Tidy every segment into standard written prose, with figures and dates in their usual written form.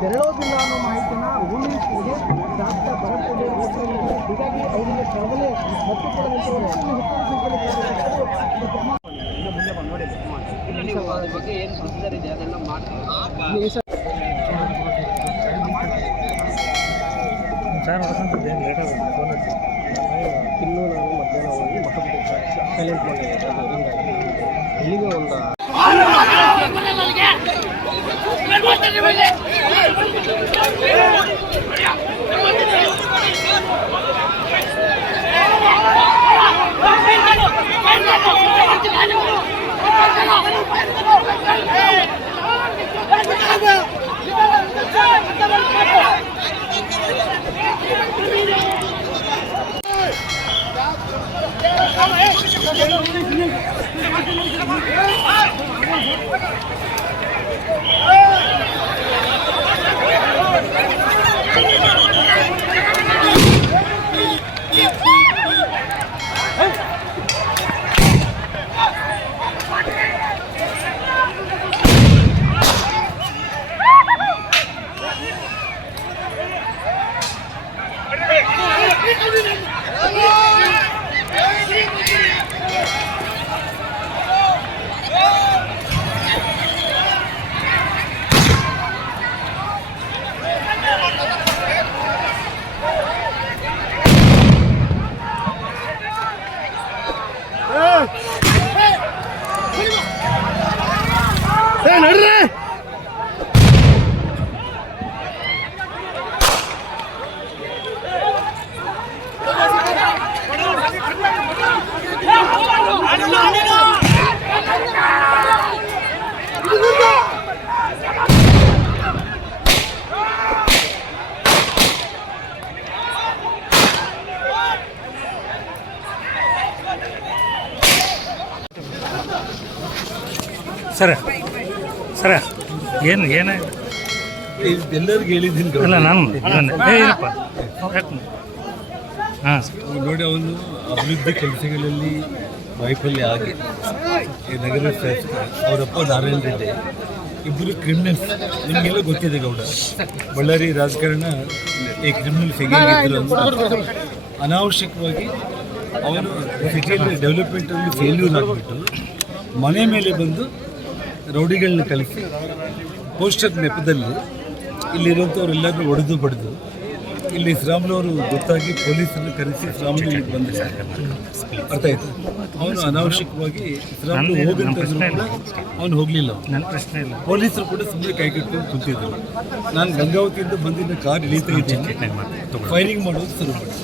ತೆರಳೋದಿಲ್ಲ ಅನ್ನೋ ಮಾಹಿತಿನ ಊಹಿಸಿಗೆ ರಾಜ್ಯ ಬರುತ್ತದೆ. ಹೀಗಾಗಿ ಅವರಿಗೆ ಕಳವಳೆ ಮತ್ತು ಇನ್ನೂ ನಾನು ಮಧ್ಯಾಹ್ನ ಹೋಗಿ ಸೈಲೆಂಟ್ ಮಾಡಿದೆ. ಇಲ್ಲಿಗೆ ಒಂದು ಸರ ಸರ ಏನು ಎಲ್ಲರಿಗೂ ಹೇಳಿದ್ದೀನಿ ಅಲ್ಲ ನಾನು ಏನಪ್ಪ ಹಾಂ ನೋಡಿ, ಅವನು ಅಭಿವೃದ್ಧಿ ಕೆಲಸಗಳಲ್ಲಿ ವೈಫಲ್ಯ ಆಗಿ ನಗರ ಶಾಸಕ ಅವರಪ್ಪ ನಾರಾಯಣ ರೆಡ್ಡಿ ಇಬ್ಬರು ಕ್ರಿಮಿನಲ್ಸ್. ನಿಮಗೆಲ್ಲ ಗೊತ್ತಿದೆ ಗೌಡ, ಬಳ್ಳಾರಿ ರಾಜಕಾರಣ ಈ ಕ್ರಿಮಿನಲ್ಸ್ ಹೇಗಿದ್ರು ಅಂತ ಅನಾವಶ್ಯಕವಾಗಿ ಅವನು ಸಿಟಿಯಲ್ಲಿ ಡೆವಲಪ್ಮೆಂಟಲ್ಲಿ ಫೇಲ್ಯೂರ್ ಆಗಿಬಿಟ್ಟು ಮನೆ ಮೇಲೆ ಬಂದು ರೌಡಿಗಳನ್ನ ಕಲಿಸಿ ಪೋಸ್ಟರ್ ನೆಪದಲ್ಲಿ ಇಲ್ಲಿರುವಂಥವ್ರೆಲ್ಲರೂ ಹೊಡೆದು ಬಡಿದು ಇಲ್ಲಿ ಶ್ರಾಮ್ನವರು ಗೊತ್ತಾಗಿ ಪೊಲೀಸರನ್ನು ಕರೆಸಿ ಶ್ರಾಮ್ನ ಬಂದಿದ್ದಾರೆ. ಅರ್ಥ ಆಯ್ತು. ಅವನು ಅನಾವಶ್ಯಕವಾಗಿ ಶ್ರಾಮ್ನ ಹೋಗಂತಂದ್ರೂ ಕೂಡ ಅವನು ಹೋಗಲಿಲ್ಲ. ನನ್ನ ಪ್ರಶ್ನೆ ಇಲ್ಲ. ಪೊಲೀಸರು ಕೂಡ ಸುಮ್ಮನೆ ಕೈಗೆಟ್ಟು ಕುಂತಿದ್ದರು. ನಾನು ಗಂಗಾವತಿಯಿಂದ ಬಂದಿದ್ದ ಕಾರ್ ಇಳಿತಾ ಇದ್ದೀನಿ, ಫೈರಿಂಗ್ ಮಾಡೋದು ಶುರು ಮಾಡಿ.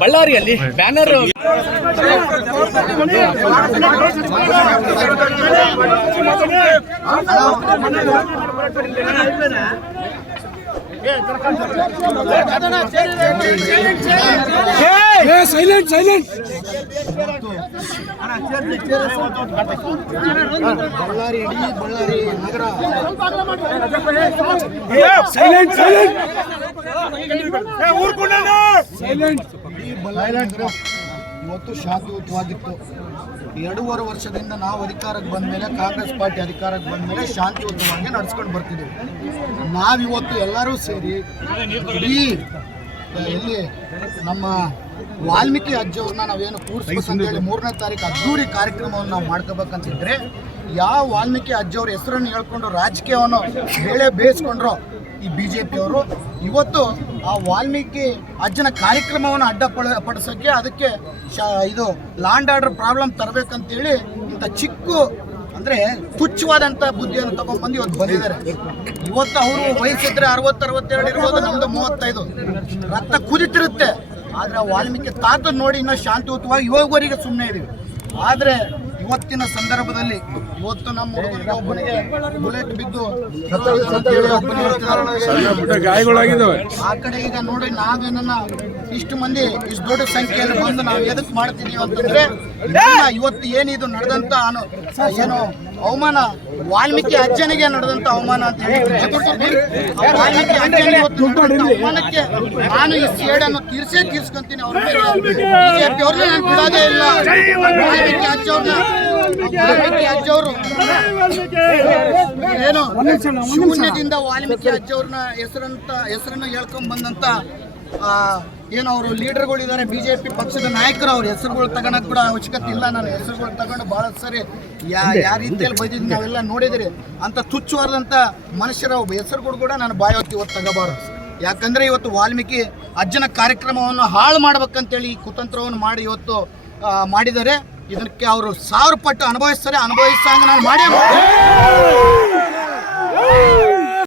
ಬಳ್ಳಾರಿಯಲ್ಲಿ ಬ್ಯಾನರ್ ಸೈಲೆಂಟ್ ಸೈಲೆಂಟ್ ಬಳ್ಳಾರಿ ಇಡೀ ಬಳ್ಳಾರಿ ನಗರ ಸೈಲೆಂಟ್ ಸೈಲೆಂಟ್ ಇಡೀ ಬಳ್ಳಾರಿ ನಗರ ಇವತ್ತು ಶಾಂತಿಯುತವಾಗಿತ್ತು. 2.5 ವರ್ಷದಿಂದ ನಾವು ಅಧಿಕಾರಕ್ಕೆ ಬಂದ ಮೇಲೆ, ಕಾಂಗ್ರೆಸ್ ಪಾರ್ಟಿ ಅಧಿಕಾರಕ್ಕೆ ಬಂದ ಮೇಲೆ ಶಾಂತಿಯುತವಾಗಿ ನಡೆಸ್ಕೊಂಡು ಬರ್ತಿದ್ದೀವಿ. ನಾವಿವತ್ತು ಎಲ್ಲರೂ ಸೇರಿ ಇಡೀ ಎಲ್ಲಿ ನಮ್ಮ ವಾಲ್ಮೀಕಿ ಅಜ್ಜವ್ರನ್ನ ನಾವೇನು ಕೂರಿಸ್ಬೇಕು ಅಂತೇಳಿ 3ನೇ ತಾರೀಕು ಅದ್ದೂರಿ ಕಾರ್ಯಕ್ರಮವನ್ನು ನಾವು ಮಾಡ್ಕೋಬೇಕಂತಿದ್ರೆ, ಯಾವ ವಾಲ್ಮೀಕಿ ಅಜ್ಜವ್ರ ಹೆಸರನ್ನು ಹೇಳ್ಕೊಂಡು ರಾಜಕೀಯವನ್ನು ಬೇಳೆ ಬೇಯಿಸ್ಕೊಂಡ್ರು ಈ BJP ಅವರು ಇವತ್ತು ಆ ವಾಲ್ಮೀಕಿ ಅಜ್ಜನ ಕಾರ್ಯಕ್ರಮವನ್ನು ಅಡ್ಡಪಡಿಸೋಕ್ಕೆ ಅದಕ್ಕೆ ಇದು ಲಾಂಡ್ ಆರ್ಡರ್ ಪ್ರಾಬ್ಲಮ್ ತರಬೇಕಂತೇಳಿ ಇಂಥ ಚಿಕ್ಕ ಅಂದರೆ ತುಚ್ಛವಾದಂಥ ಬುದ್ಧಿಯನ್ನು ತಗೊಂಡ್ಬಂದು ಇವತ್ತು ಬಂದಿದ್ದಾರೆ. ಇವತ್ತು ಅವರು ವಯಸ್ಸಿದ್ರೆ 60-62 ಇರ್ಬೋದು, ನಮ್ಮದು 35. ರಕ್ತ ಕುದಿತಿರುತ್ತೆ. ಆದರೆ ವಾಲ್ಮೀಕಿ ತಾತನ ನೋಡಿ ಇನ್ನೂ ಶಾಂತಿಯುತವಾಗಿ ಇವಾಗವರೆಗೆ ಸುಮ್ಮನೆ ಇದ್ದೀವಿ. ಆದರೆ ಇವತ್ತಿನ ಸಂದರ್ಭದಲ್ಲಿ ಇವತ್ತು ನಮ್ಮ ಹುಡುಗರಿಗೆ ಒಬ್ಬನಿಗೆ ಬುಲೆಟ್ ಬಿದ್ದು ಗಾಯಗಳಾಗಿದ್ದಾವೆ. ಆ ಕಡೆ ಈಗ ನೋಡಿ ನಾವೇನನ್ನ ಇಷ್ಟು ಮಂದಿ ಇಷ್ಟು ದೊಡ್ಡ ಸಂಖ್ಯೆಯಲ್ಲಿ ಬಂದು ನಾವು ಎದಕ್ಕೆ ಮಾಡ್ತಿದೀವಿ ಅಂತಂದ್ರೆ ಇವತ್ತು ಏನಿದು ನಡೆದಂತ ಏನು ಅವಮಾನ ವಾಲ್ಮೀಕಿ ಅಜ್ಜನಿಗೆ ನಡೆದಂತ ಅವಮಾನ ಅಂತ ಹೇಳಿ ವಾಲ್ಮೀಕಿ ಅಜ್ಜನಿಗೆ ಇವತ್ತು ನಡೆದಂತ ಅವಮಾನಕ್ಕೆ ನಾನು ಈ ಸೇಡನ್ನು ತೀರ್ಸ್ಕೊಂತೀನಿ. ಅವ್ರ ಮೇಲೆ ಬಿಜೆಪಿ ಅವ್ರನ್ನ ನಾನು ಬಿಡೋದೇ ಇಲ್ಲ. ವಾಲ್ಮೀಕಿ ಅಜ್ಜವರು ಏನು ಶೂನ್ಯದಿಂದ ವಾಲ್ಮೀಕಿ ಅಜ್ಜವ್ರನ್ನ ಹೆಸರನ್ನು ಹೇಳ್ಕೊಂಡ್ ಬಂದಂತ ಏನು ಅವರು ಲೀಡರ್ಗಳಿದ್ದಾರೆ ಬಿಜೆಪಿ ಪಕ್ಷದ ನಾಯಕರು, ಅವ್ರ ಹೆಸರುಗಳು ತಗೊಳಕ್ ಕೂಡ ಅವಶ್ಯಕತೆ ಇಲ್ಲ. ನಾನು ಹೆಸರುಗಳು ತಗೊಂಡು ಬಹಳ ಸರಿ ಯಾವ ರೀತಿಯಲ್ಲಿ ಬೈದಿದ್ದು ನಾವೆಲ್ಲ ನೋಡಿದಿರಿ. ಅಂತ ತುಚ್ಛವಾದಂಥ ಮನುಷ್ಯರ ಹೆಸರುಗಳು ಕೂಡ ನಾನು ಬಾಯವತ್ತು ಇವತ್ತು ತಗೋಬಾರದು. ಯಾಕಂದ್ರೆ ಇವತ್ತು ವಾಲ್ಮೀಕಿ ಅಜ್ಜನ ಕಾರ್ಯಕ್ರಮವನ್ನು ಹಾಳು ಮಾಡ್ಬೇಕಂತೇಳಿ ಈ ಕುತಂತ್ರವನ್ನು ಮಾಡಿ ಇವತ್ತು ಮಾಡಿದ್ದಾರೆ. ಇದಕ್ಕೆ ಅವರು 1000 ಪಟ್ಟು ಅನುಭವಿಸ್ತಾರೆ. ಅನುಭವಿಸಂಗ ನಾನು ಮಾಡಿ